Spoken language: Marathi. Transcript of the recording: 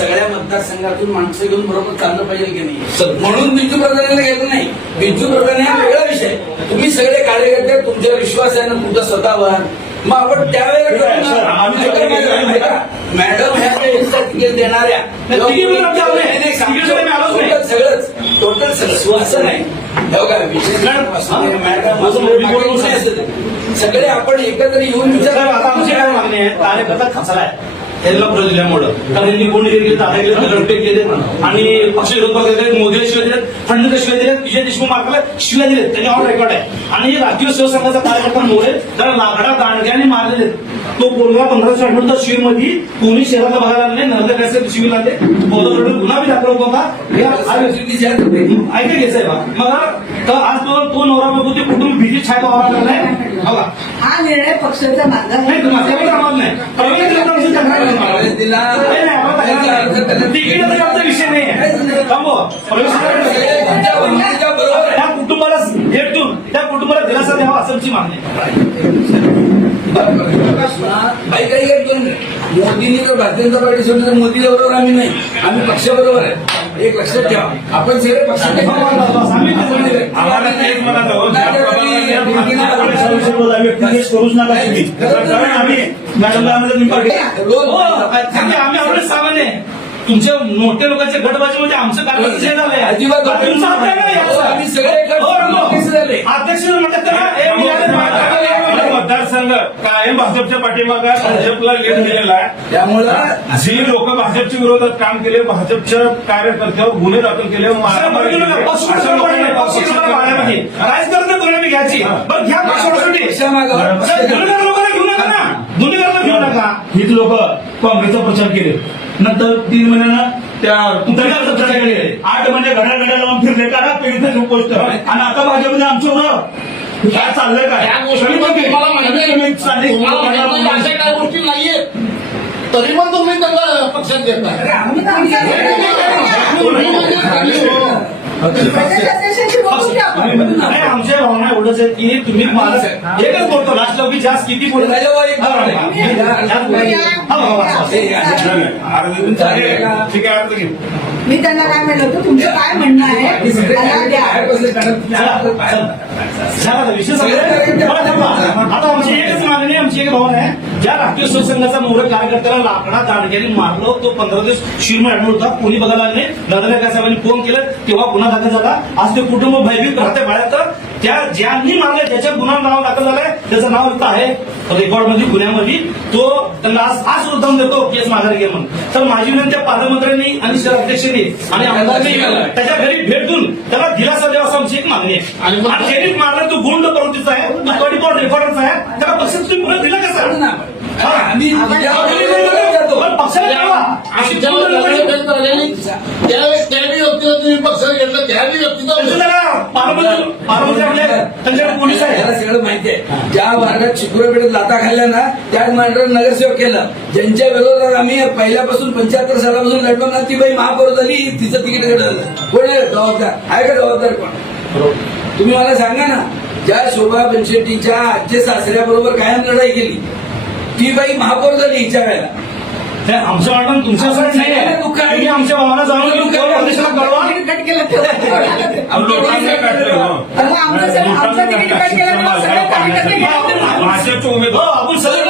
सगळ्या मतदारसंघातून माणसं घेऊन बरोबर चाललं पाहिजे की नाही? म्हणून बिजू प्रधानाला गेलं नाही. बिजू प्रधान हा वेगळा विषय. तुम्ही सगळे कार्यकर्ते तुमच्या विश्वास आहे ना तुमच्या स्वतःवर. मग आपण त्यावेळेला. मॅडम ह्या देणाऱ्या. सगळंच टोटल सगळं हे? मॅडम, मॅडम नाही. ते. सगळे आपण एकत्र येऊन विचार आमची काय मागणी आहे कार्यकर्ता खचला आहे त्यांना पुढे दिल्यामुळं कारण त्यांनी कोण गेले दादा गेले गडपे आणि पक्ष विरोध पक्ष मोदीला शिवाय दिले फडणवीस शिवाय दिले विजय देशमुख मार्गाला शिवाय दिले त्यांनी ऑन रेकॉर्ड आहे. आणि राष्ट्रीय शिवसंघाचा कार्यकर्ता मोरे त्याला लाकडा दांडग्याने मारलेले. तो पोरगा पंधराशे आठवड्यात शिवीरमध्ये कोणी शहराला बघायला आले नर्मदा कॅसेट शिवीर आले बौद्ध गुन्हा बी दाखल होता ऐका घ्यायचंय बा मग तर आज तो तो नवरा बघू ते कुठून बिजी छाय वावरा लागलाय बघा. हा निर्णय पक्षाचा माझा नाही तुम्हाला त्याबद्दल आवाज नाही. आहे. प्रवेश विषय नाही आहे. थांबवा. प्रवेश द्यावा असं आमची मागणी. काही काही नाही. मोदींनी जर भारतीय जनता पार्टी सोडली तर मोदी बरोबर आम्ही नाही. आम्ही पक्षाबरोबर आहे. एक लक्षात ठेवा. आपण सगळे करूच नका आम्ही मॅडमला पाठी- हो, आम्ही सामान्य. तुमच्या मोठ्या लोकांच्या गटबाजीमध्ये आमचं विषय झालंय. अजिबात हो. नोटीस झाले. अध्यक्ष म्हणतात मतदारसंघ कायम भाजपच्या पाठीमागे भाजपला गेट दिलेला आहे. त्यामुळं जी लोक भाजपच्या विरोधात काम केले भाजपच्या कार्यकर्त्यावर गुन्हे दाखल केले राजकारण कोणी घ्यायची. बरं घ्या पक्षासाठी. पक्षामागं- साहेब, गुन्हेगार लोकांना घेऊ नका ना. गुन्हेगारांना घेऊ नका. हीच लोक काँग्रेसचा प्रचार केले. नंतर तीन महिन्यानं त्या केले आठ महिने घड्या घड्या लावून फिरले करा पीडित पोस्ट आणि आता भाजपने आमच्यावर काय चाललंय काय? त्या गोष्टी की गोष्टी नाहीयेत. तरी पण तुम्ही त्यांना पक्षात घेताय नाही आमच्या भावना एवढंच आहे की तुम्ही मला एकच बोलतो लास्ट की जास्त किती बोलतो हा, हा, हा. हा, हा, हा, हा. हे. ठीक आहे. मी त्यांना काय म्हणलं होतं तुमचं काय म्हणणं आहे थांबा. आता आमची एकच मागणी आमची एक भावना आहे ज्या राष्ट्रीय शिवसंघाचा मोर कार्यकर्त्याला लाकडा दांडग्याने मारलो तो पंधरा दिवस शिरमळ ऍडमिट होता. कोणी बघायला आले काय साहेबांनी फोन केलं तेव्हा गुन्हा दाखल झाला. आज ते कुटुंब भयभीत राहते बाळ्यात त्या ज्यांनी मारले त्याच्या गुन्हा नाव दाखल झालंय त्याचं नाव इथं आहे. रेकॉर्डमध्ये गुन्ह्यामध्ये तो त्यांना आज आज उद्धम देतो केस माघारी घे म्हणून. तर माझी विनंती पालकमंत्र्यांनी आणि शहर अध्यक्षांनी आणि आमदारांनी त्याच्या घरी भेटून त्याला दिलासा द्यावा असं आमची एक मागणी आहे. आणि मारला तो गुंड प्रवृत्तीचा आहे तो रिकॉर्ड रेकॉर्डचा आहे. त्याला पक्षात तुम्ही पुढे दिला करू कसा ना हा. आम्ही सगळं माहिती आहे ज्या मार्गात चिकुरापेठेत लाता खाल्ल्या ना त्याच मार्गात नगरसेवक केलं ज्यांच्या विरोधात आम्ही पहिल्यापासून पंच्याहत्तर सालापासून लढलो ना ती बाई महापौर झाली तिचं तिकीट काढलं कोण आहे जबाबदार आहे का जबाबदार कोण तुम्ही मला सांगा ना ज्या शोभा बनशेट्टीच्या आजचे सासऱ्याबरोबर कायम लढाई केली ती बाई महापौर झाली हिच्या वेळेला. ते आमचं वाटण तुमच्यासाठी नाही आहे. तुम्ही आमच्या भावना जाणून घेऊन कोण प्रदेशाला कळवा. कट केलं काढलं, हो. भाजपचे हो उमेदवार आपण सगळे